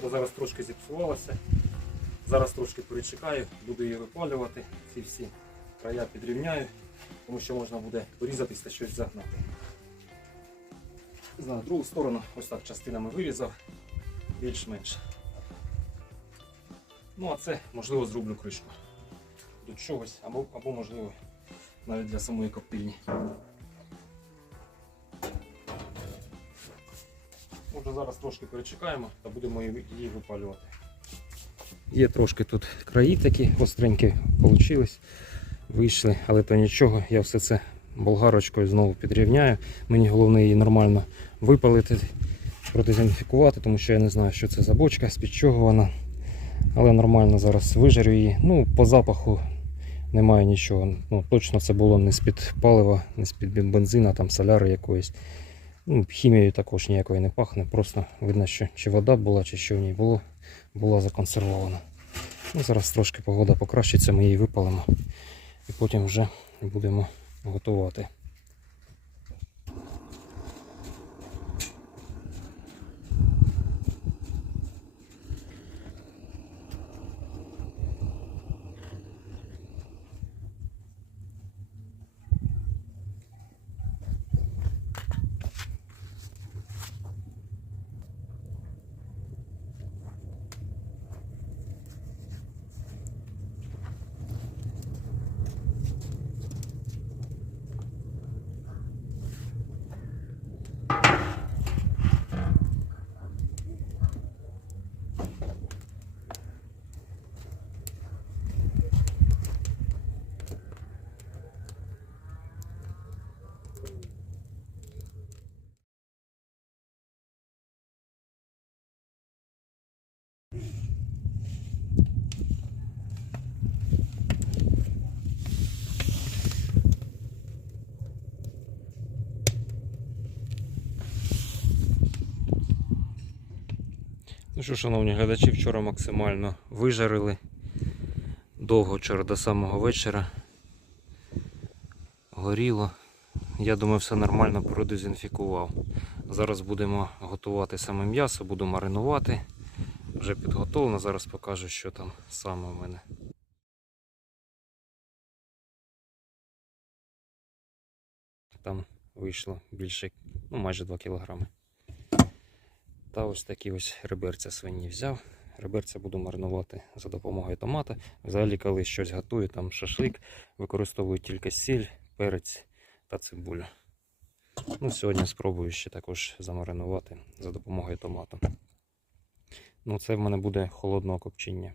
Порода зараз трошки зіпсувалася. Зараз трошки перечекаю, буду її випалювати. Ці всі края підрівняю, тому що можна буде порізатись та щось загнати. Не другу сторону ось так частинами вирізав, більш-менш. Ну а це можливо зроблю кришку до чогось, або, або можливо навіть для самої коптильні. Може зараз трошки перечекаємо та будемо її випалювати. Є трошки тут краї такі остренькі вийшли, вийшли, але то нічого, я все це болгарочкою знову підрівняю. Мені головне її нормально випалити, продезінфікувати, тому що я не знаю, що це за бочка, з-під чого вона. Але нормально зараз вижарю її. Ну, по запаху немає нічого. Ну, точно це було не з-під палива, не з-під бензина, там соляри якоїсь. Ну, хімією також ніякої не пахне. Просто видно, що чи вода була, чи що в ній було, була законсервована. Ну, зараз трошки погода покращиться, ми її випалимо і потім вже будемо готувати. Ну що, шановні глядачі, вчора максимально вижарили. Довго вчора до самого вечора. Горіло. Я думаю, все нормально продезінфікував. Зараз будемо готувати саме м'ясо, буду маринувати. Вже підготовлено, зараз покажу, що там саме в мене. Там вийшло більше, ну майже 2 кілограми. Та ось такі ось реберця свині взяв. Реберця буду маринувати за допомогою томата. Взагалі, коли щось готую, там шашлик, використовую тільки сіль, перець та цибулю. Ну, Сьогодні спробую ще також замаринувати за допомогою томату. Ну, це в мене буде холодного копчення.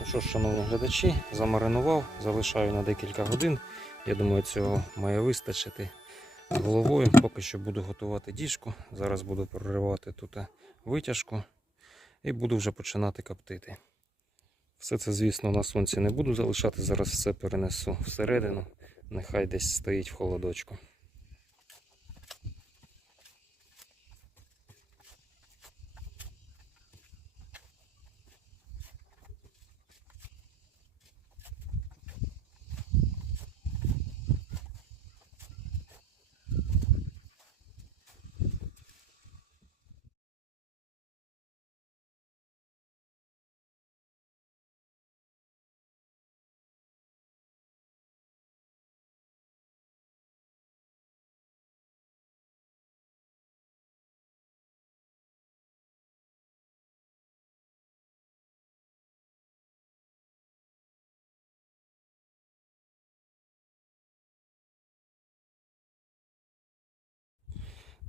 Ну що ж, шановні глядачі, замаринував, залишаю на декілька годин. Я думаю, цього має вистачити. Головою поки що буду готувати діжку. Зараз буду проривати тут витяжку і буду вже починати коптити. Все це, звісно, на сонці не буду залишати. Зараз все перенесу всередину. Нехай десь стоїть в холодочку.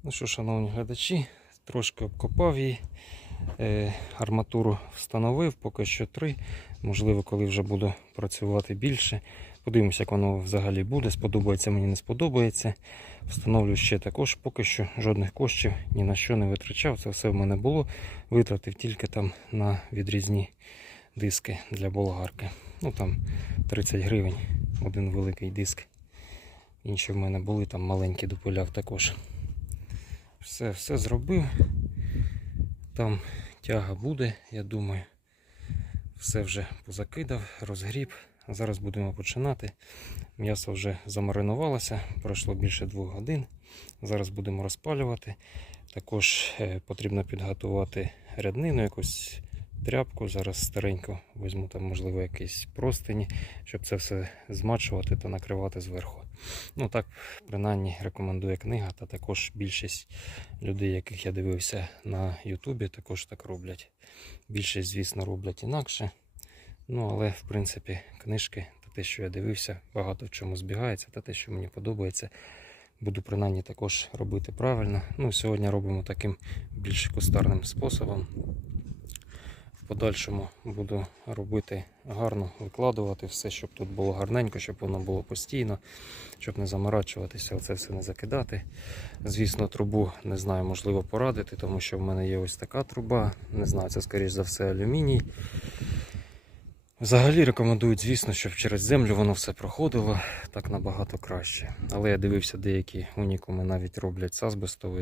Ну що, шановні глядачі, трошки обкопав її. Е, арматуру встановив, поки що три. Можливо, коли вже буду працювати більше. Подивимося, як воно взагалі буде. Сподобається мені, не сподобається. Встановлю ще також, поки що жодних коштів ні на що не витрачав. Це все в мене було. Витратив тільки там на відрізні диски для болгарки. Ну там 30 гривень, один великий диск. Інші в мене були, там маленькі допиляв також. Все, все зробив. Там тяга буде, я думаю. Все вже позакидав, розгріб. Зараз будемо починати. М'ясо вже замаринувалося, пройшло більше двох годин. Зараз будемо розпалювати. Також е, потрібно підготувати ряднину, якусь тряпку. Зараз старенько візьму там, можливо, якісь простині, щоб це все змачувати та накривати зверху. Ну так, принаймні, рекомендує книга, та також більшість людей, яких я дивився на Ютубі, також так роблять. Більшість, звісно, роблять інакше. Ну, але, в принципі, книжки та те, що я дивився, багато в чому збігається, та те, що мені подобається. Буду принаймні також робити правильно. Ну, сьогодні робимо таким більш кустарним способом. В подальшому буду робити гарно, викладувати все, щоб тут було гарненько, щоб воно було постійно, щоб не заморачуватися, оце все не закидати. Звісно, трубу не знаю, можливо порадити, тому що в мене є ось така труба. Не знаю, це скоріш за все алюміній. Взагалі рекомендують, звісно, щоб через землю воно все проходило так набагато краще. Але я дивився, деякі унікуми навіть роблять з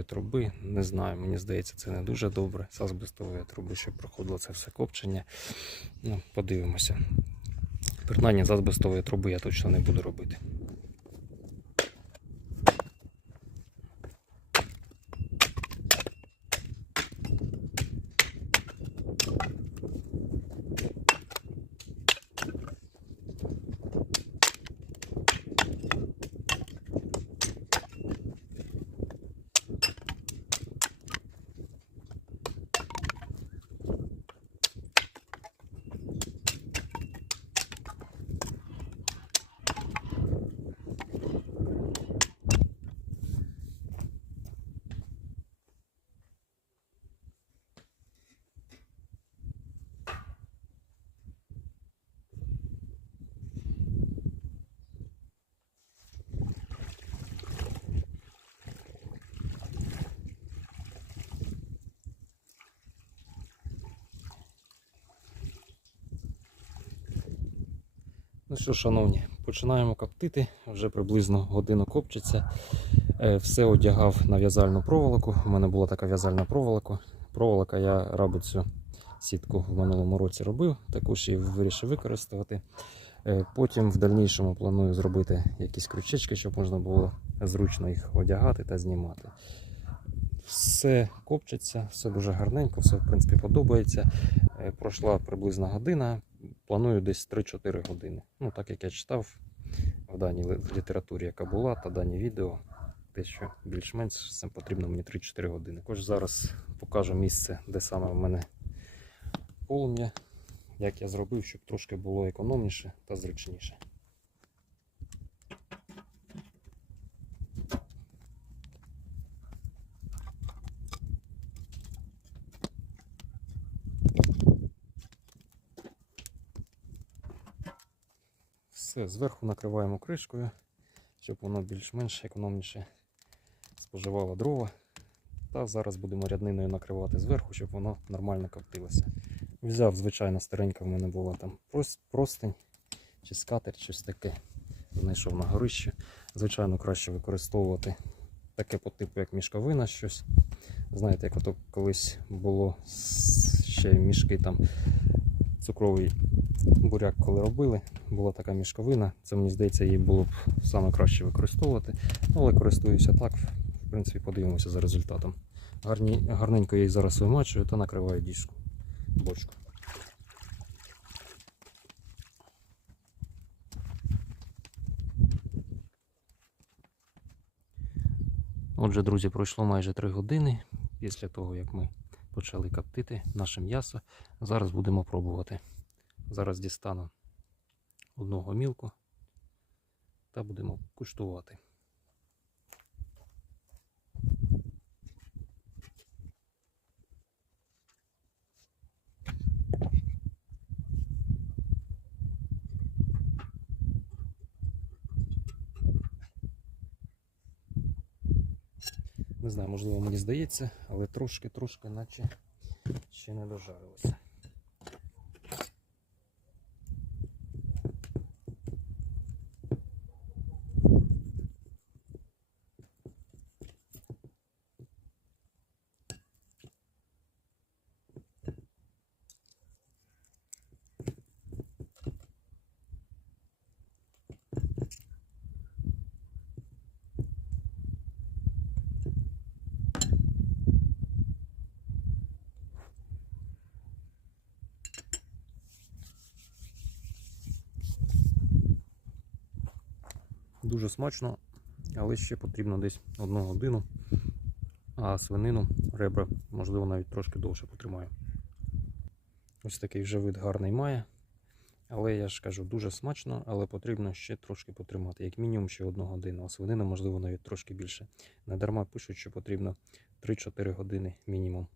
труби. Не знаю, мені здається, це не дуже добре. З труби, щоб проходило це все копчення. Ну, подивимося. Принаймні з труби я точно не буду робити. Ну що, шановні, починаємо коптити. Вже приблизно годину копчиться. Е, Все одягав на в'язальну проволоку. У мене була така в'язальна проволока. Проволока я рабицю сітку в минулому році робив, також і вирішив використати. Е, Потім в дальнішому планую зробити якісь крючечки, щоб можна було зручно їх одягати та знімати. Все копчиться, все дуже гарненько, все в принципі подобається. Е, Пройшла приблизно година. Планую десь 3-4 години. Ну, так як я читав в даній літературі, яка була, та дані відео, те, що більш-менш це потрібно мені 3-4 години. Також зараз покажу місце, де саме в мене полум'я, як я зробив, щоб трошки було економніше та зручніше. Все, зверху накриваємо кришкою, щоб воно більш-менш економніше споживало дрова. Та зараз будемо рядниною накривати зверху, щоб воно нормально коптилося. Взяв, звичайно, старенька в мене була там простень чи скатерть, щось таке. Знайшов на горищі. Звичайно, краще використовувати таке по типу, як мішковина щось. Знаєте, як ото колись було ще мішки там цукровий буряк, коли робили, була така мішковина. Це мені здається, її було б саме краще використовувати. Ну, але користуюся так. В принципі, подивимося за результатом. Гарні, гарненько я її зараз вимачую та накриваю діжку, бочку. Отже, друзі, пройшло майже 3 години після того, як ми почали коптити наше м'ясо. Зараз будемо пробувати. Зараз дістану одну гомілку та будемо куштувати. Не знаю, можливо, мені здається, але трошки-трошки, наче ще не дожарилося. Дуже смачно, але ще потрібно десь одну годину. А свинину, ребра, можливо, навіть трошки довше потримаю. Ось такий вже вид гарний має. Але я ж кажу, дуже смачно, але потрібно ще трошки потримати, як мінімум ще одну годину, а свинина, можливо, навіть трошки більше. Недарма пишуть, що потрібно 3-4 години мінімум